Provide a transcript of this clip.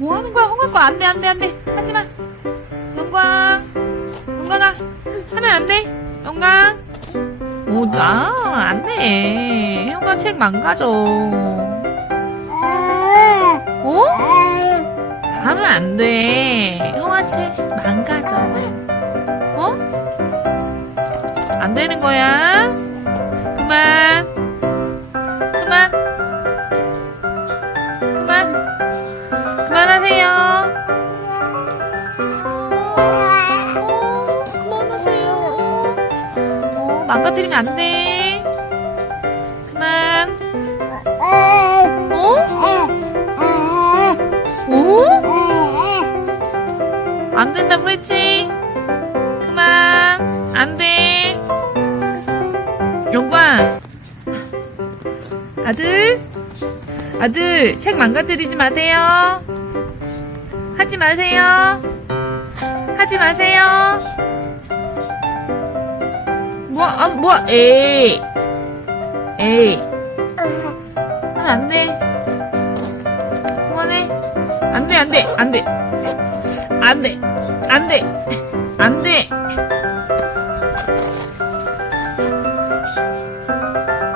뭐 하는 거야, 거. 안 돼, 안 돼, 안 돼. 하지 마. 영광. 영광아. 하면 안 돼. 영광. 오, 나, 안 돼. 형아 책 망가져. 어? 하면 안 돼. 형아 책 망가져. 어? 안 되는 거야. 망가뜨리면 안 돼. 그만. 어? 어? 안 된다고 했지? 그만. 안 돼. 영광. 아들. 아들, 책 망가뜨리지 마세요. 하지 마세요. 하지 마세요. 뭐, 아 뭐, 에이. 에이. 하면 안돼. 그만해. 안돼 안돼 안돼. 안돼 안돼. 안돼.